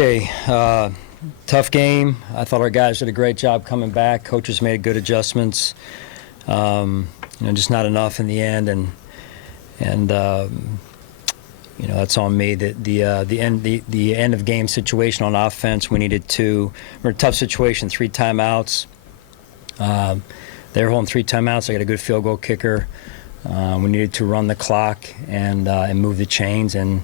Okay, tough game. I thought our guys did a great job coming back. Coaches made good adjustments. Just not enough in the end, and that's on me. The end of game situation on offense, we needed to. We're in a tough situation. 3 timeouts. They were holding 3 timeouts. I got a good field goal kicker. We needed to run the clock and move the chains, and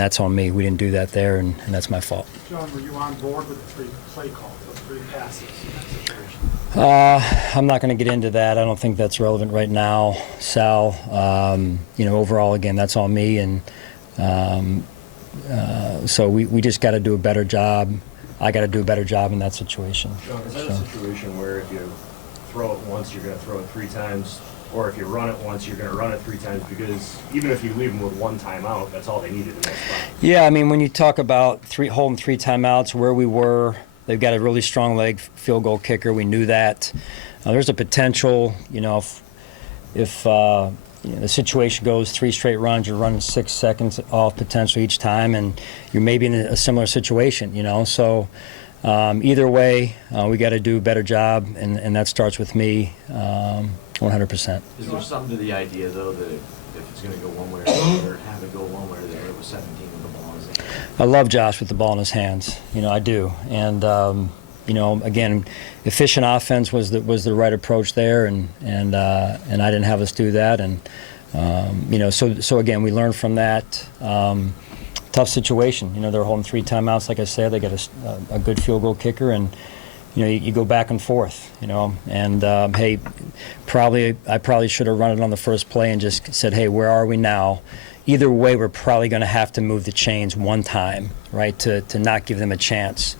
that's on me. We didn't do that there, and that's my fault. Sean, were you on board with the 3 play calls, the 3 passes in that situation? I'm not going to get into that. I don't think that's relevant right now, Sal. Overall, again, that's on me, and so we just got to do a better job. I got to do a better job in that situation. Sean, is that a situation where if you throw it once, you're going to throw it 3 times? Or if you run it once, you're going to run it 3 times, because even if you leave them with 1 timeout, that's all they needed in that spot. Yeah, I mean, when you talk about holding 3 timeouts, where we were, they've got a really strong leg field goal kicker. We knew that. There's a potential, if the situation goes 3 straight runs, you're running 6 seconds off potentially each time, and you're maybe in a similar situation, So either way, we got to do a better job, and that starts with me. 100%. Is there something to the idea, though, that if it's going to go one way or the other, have it go one way or the other with 17 with the ball in his hands? I love Josh with the ball in his hands. I do. And, again, efficient offense was the right approach there, and I didn't have us do that. And, so again, we learned from that. Tough situation. They're holding 3 timeouts, like I said. They got a good field goal kicker, and you go back and forth, and hey, I probably should have run it on the first play and just said, hey, where are we now? Either way, we're probably going to have to move the chains 1 time, right, to not give them a chance.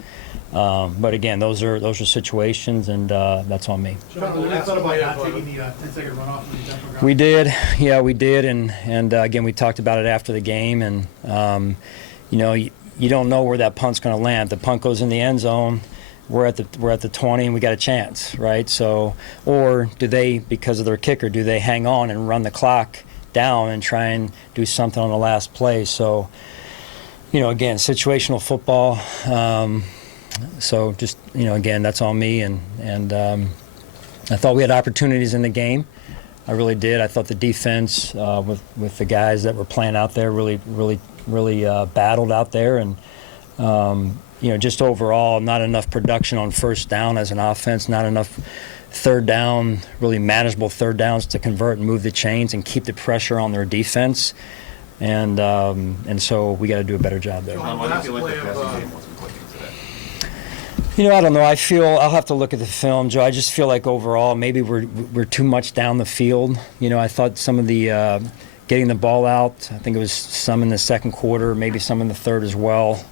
But again, those are situations, and that's on me. Sean, I thought about not taking the 10-second runoff when you jumped around. We did, yeah, we did, and again, we talked about it after the game, and you don't know where that punt's going to land. The punt goes in the end zone. We're at the 20 and we got a chance, right? So, or do they, because of their kicker, do they hang on and run the clock down and try and do something on the last play? So, again, situational football. So just again, that's on me, and I thought we had opportunities in the game. I really did. I thought the defense with the guys that were playing out there really battled out there, and. Just overall, not enough production on first down as an offense, not enough third down, really manageable third downs to convert and move the chains and keep the pressure on their defense. And so we got to do a better job there. Why do you feel like the passing game wasn't clicking today? I don't know. I'll have to look at the film, Joe. I just feel like overall maybe we're too much down the field. I thought some of the getting the ball out, I think it was some in the second quarter, maybe some in the third as well.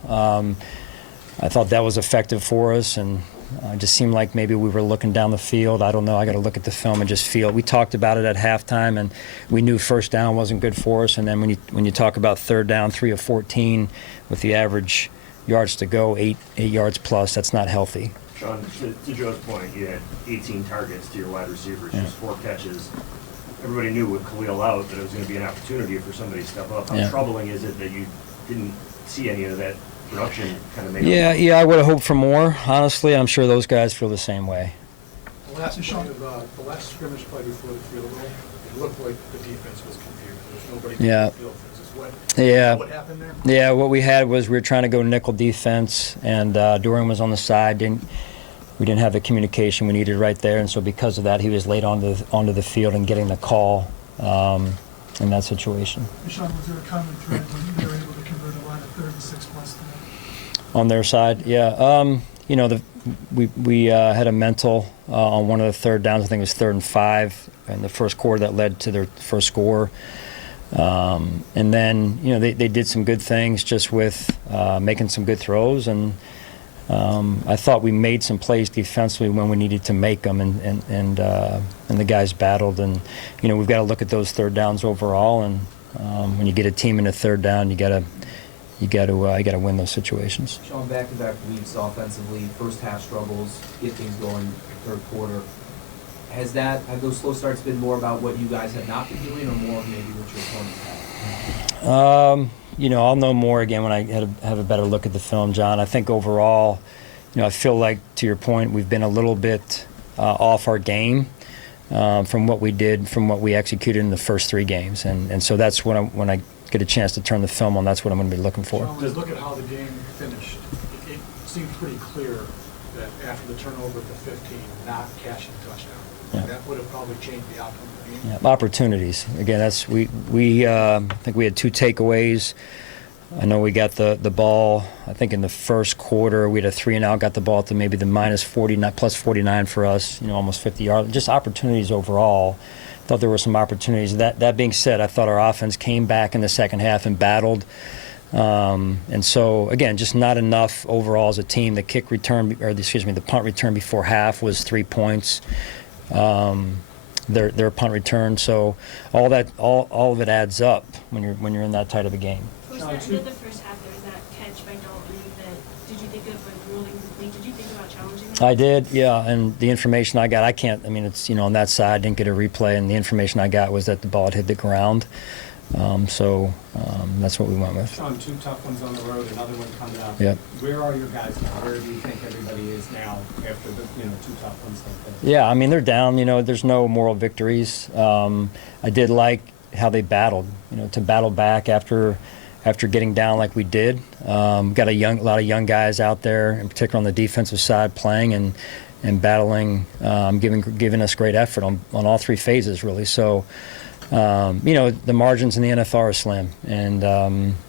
I thought that was effective for us, and it just seemed like maybe we were looking down the field. I don't know. I got to look at the film and just feel. We talked about it at halftime, and we knew first down wasn't good for us. And then when you talk about third down, 3 of 14, with the average yards to go, 8 yards plus, that's not healthy. Sean, to Joe's point, you had 18 targets to your wide receivers, just 4 catches. Everybody knew with Khalil out that it was going to be an opportunity for somebody to step up. How troubling is it that you didn't see any of that production kind of made I would have hoped for more. Honestly, I'm sure those guys feel the same way. The last scrimmage play before the field goal, it looked like the defense was confused. There was nobody in the field. What happened there? Yeah, what we had was we were trying to go nickel defense, and Dorian was on the side. We didn't have the communication we needed right there, and so because of that, he was late onto the field and getting the call in that situation. Sean, was there a common thread when they were able to convert a line of 3rd and 6 plus today? On their side, yeah. We had a mental on one of the third downs. I think it was 3rd and 5 in the first quarter that led to their first score. And then they did some good things just with making some good throws, and I thought we made some plays defensively when we needed to make them, and the guys battled. And we've got to look at those third downs overall. And when you get a team in a third down, you got to win those situations. Sean, back-to-back weeks offensively, first half struggles, get things going third quarter. Have those slow starts been more about what you guys have not been doing, or more of maybe what your opponents have? I'll know more again when I have a better look at the film, John. I think overall, I feel like, to your point, we've been a little bit off our game from what we executed in the first 3 games, and so that's when I get a chance to turn the film on. That's what I'm going to be looking for. Sean, when you look at how the game finished, it seemed pretty clear that after the turnover at the 15, not catching the touchdown. Yeah. That would have probably changed the outcome of the game. Yeah, opportunities. Again, that's we I think we had 2 takeaways. I know we got the ball, I think in the first quarter we had a 3 and out, got the ball to maybe the minus 49, plus 49 for us, almost 50 yards. Just opportunities overall. Thought there were some opportunities. That being said, I thought our offense came back in the second half and battled. And so, again, just not enough overall as a team. The the punt return before half was 3 points. Their punt return. So all of it adds up when you're in that tight of a game. Was that in the first half? There was that catch by Dalton that, did you think of when ruling complete? Did you think about challenging that? I did, yeah. And the information I got, it's on that side, I didn't get a replay, and the information I got was that the ball had hit the ground. So that's what we went with. Sean, 2 tough ones on the road, another one coming up. Yep. Where are your guys now? Where do you think everybody is now after the 2 tough ones like that? Yeah, they're down. There's no moral victories. I did like how they battled. To battle back after getting down like we did. Got a lot of young guys out there, in particular on the defensive side, playing and battling, giving us great effort on all 3 phases, really. So. The margins in the NFL are slim, and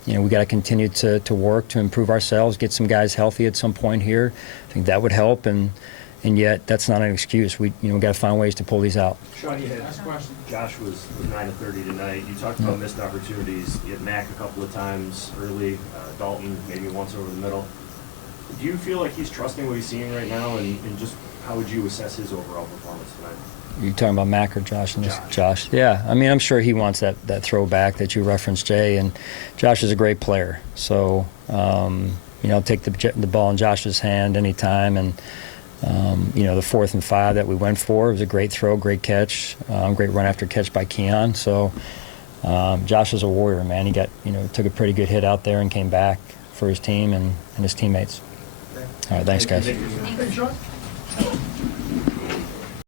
we got to continue to work to improve ourselves, get some guys healthy at some point here. I think that would help, and yet that's not an excuse. We got to find ways to pull these out. Sean, you had Last question. Josh was 9 of 30 tonight. You talked about missed opportunities. You had Mac a couple of times early, Dalton maybe once over the middle. Do you feel like he's trusting what he's seeing right now, and just how would you assess his overall performance tonight? You talking about Mac or Josh? Josh. Yeah. I'm sure he wants that throwback that you referenced, Jay. And Josh is a great player. So, take the ball in Josh's hand anytime. And, the 4th and 5 that we went for, it was a great throw, great catch, great run after catch by Keon. So, Josh is a warrior, man. He got, took a pretty good hit out there and came back for his team and his teammates. All right, thanks, guys. Hey, Sean.